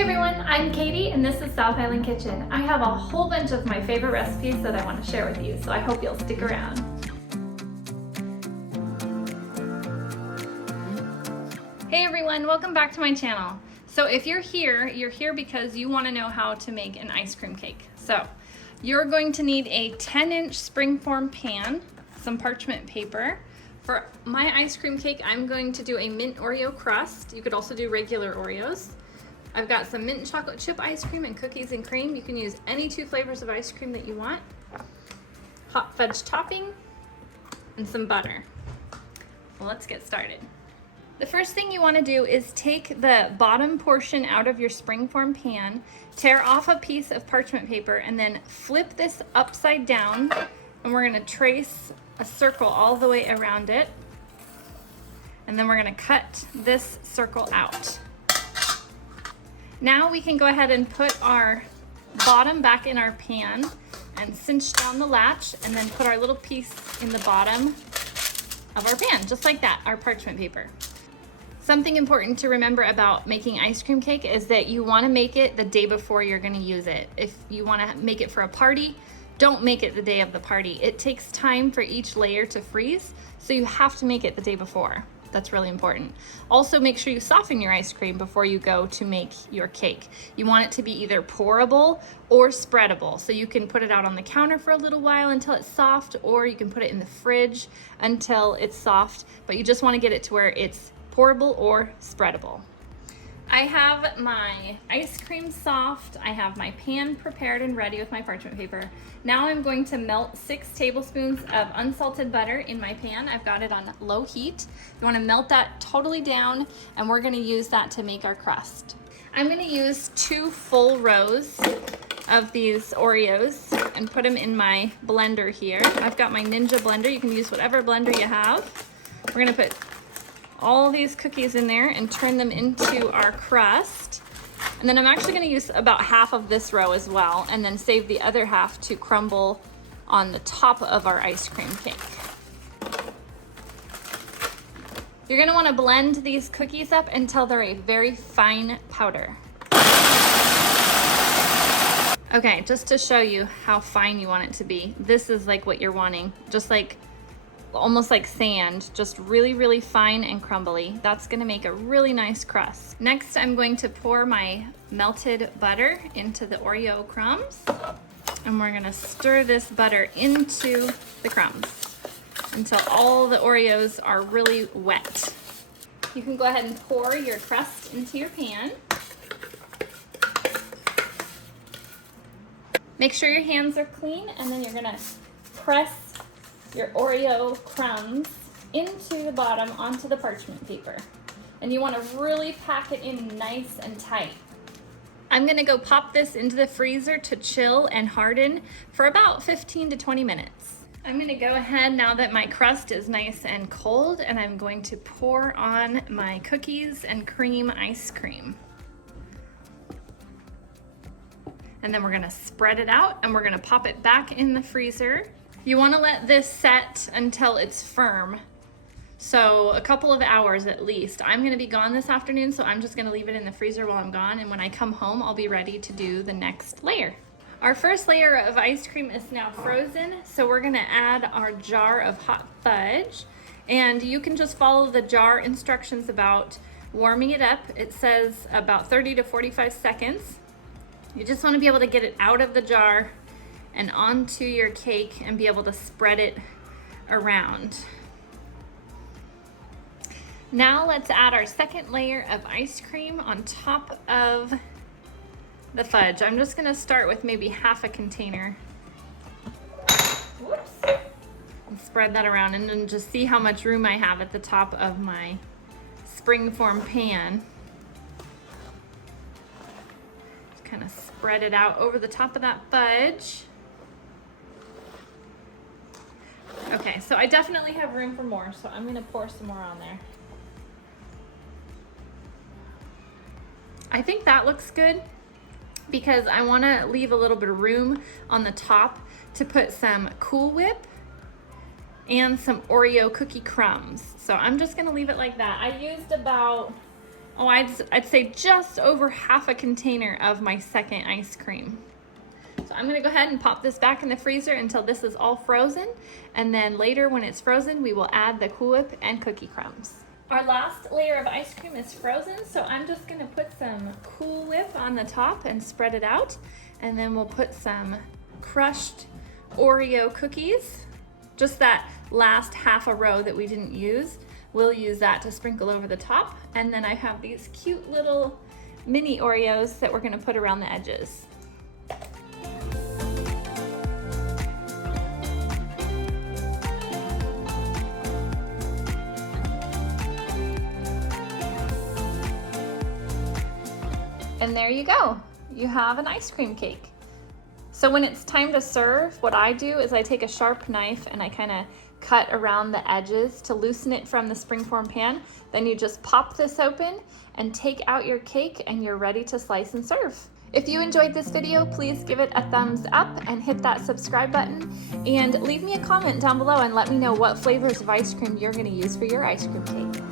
Hey everyone, I'm Katie and this is South Island Kitchen. I have a whole bunch of my favorite recipes that I want to share with you, so I hope you'll stick around. Hey everyone, welcome back to my channel. So if you're here because you want to know how to make an ice cream cake. So you're going to need a 10-inch springform pan, some parchment paper. For my ice cream cake, I'm going to do a mint Oreo crust. You could also do regular Oreos. I've got some mint chocolate chip ice cream and cookies and cream. You can use any 2 flavors of ice cream that you want. Hot fudge topping and some butter. Well, let's get started. The first thing you want to do is take the bottom portion out of your springform pan, tear off a piece of parchment paper, and then flip this upside down, and we're going to trace a circle all the way around it, and then we're going to cut this circle out. Now we can go ahead and put our bottom back in our pan and cinch down the latch, and then put our little piece in the bottom of our pan, just like that, our parchment paper. Something important to remember about making ice cream cake is that you want to make it the day before you're going to use it. If you want to make it for a party, don't make it the day of the party. It takes time for each layer to freeze, so you have to make it the day before. That's really important. Also, make sure you soften your ice cream before you go to make your cake. You want it to be either pourable or spreadable. So you can put it out on the counter for a little while until it's soft, or you can put it in the fridge until it's soft, but you just want to get it to where it's pourable or spreadable. I have my ice cream soft. I have my pan prepared and ready with my parchment paper. Now I'm going to melt 6 tablespoons of unsalted butter in my pan. I've got it on low heat. You want to melt that totally down, and we're going to use that to make our crust. I'm going to use 2 full rows of these Oreos and put them in my blender here. I've got my Ninja blender. You can use whatever blender you have. We're going to put all these cookies in there and turn them into our crust. And then I'm actually going to use about half of this row as well, and then save the other half to crumble on the top of our ice cream cake. You're going to want to blend these cookies up until they're a very fine powder. Okay, just to show you how fine you want it to be, this is like what you're wanting, just like almost like sand, just really, really fine and crumbly. That's gonna make a really nice crust. Next, I'm going to pour my melted butter into the Oreo crumbs, and we're gonna stir this butter into the crumbs until all the Oreos are really wet. You can go ahead and pour your crust into your pan. Make sure your hands are clean, and then you're gonna press your Oreo crumbs into the bottom onto the parchment paper. And you want to really pack it in nice and tight. I'm going to go pop this into the freezer to chill and harden for about 15 to 20 minutes. I'm going to go ahead now that my crust is nice and cold, and I'm going to pour on my cookies and cream ice cream. And then we're going to spread it out, and we're going to pop it back in the freezer. You want to let this set until it's firm, so a couple of hours at least. I'm going to be gone this afternoon, so I'm just going to leave it in the freezer while I'm gone, and when I come home, I'll be ready to do the next layer. Our first layer of ice cream is now frozen, so we're going to add our jar of hot fudge, and you can just follow the jar instructions about warming it up. It says about 30 to 45 seconds. You just want to be able to get it out of the jar and onto your cake and be able to spread it around. Now let's add our second layer of ice cream on top of the fudge. I'm just gonna start with maybe half a container. Whoops. And spread that around, and then just see how much room I have at the top of my springform pan. Just kind of spread it out over the top of that fudge. Okay, so I definitely have room for more, so I'm gonna pour some more on there. I think that looks good because I wanna leave a little bit of room on the top to put some Cool Whip and some Oreo cookie crumbs. So I'm just gonna leave it like that. I used about oh, I'd say just over half a container of my second ice cream. So I'm gonna go ahead and pop this back in the freezer until this is all frozen. And then later when it's frozen, we will add the Cool Whip and cookie crumbs. Our last layer of ice cream is frozen, so I'm just gonna put some Cool Whip on the top and spread it out. And then we'll put some crushed Oreo cookies, just that last half a row that we didn't use. We'll use that to sprinkle over the top. And then I have these cute little mini Oreos that we're gonna put around the edges. And there you go. You have an ice cream cake. So when it's time to serve, what I do is I take a sharp knife and I kind of cut around the edges to loosen it from the springform pan. Then you just pop this open and take out your cake and you're ready to slice and serve. If you enjoyed this video, please give it a thumbs up and hit that subscribe button. And leave me a comment down below and let me know what flavors of ice cream you're gonna use for your ice cream cake.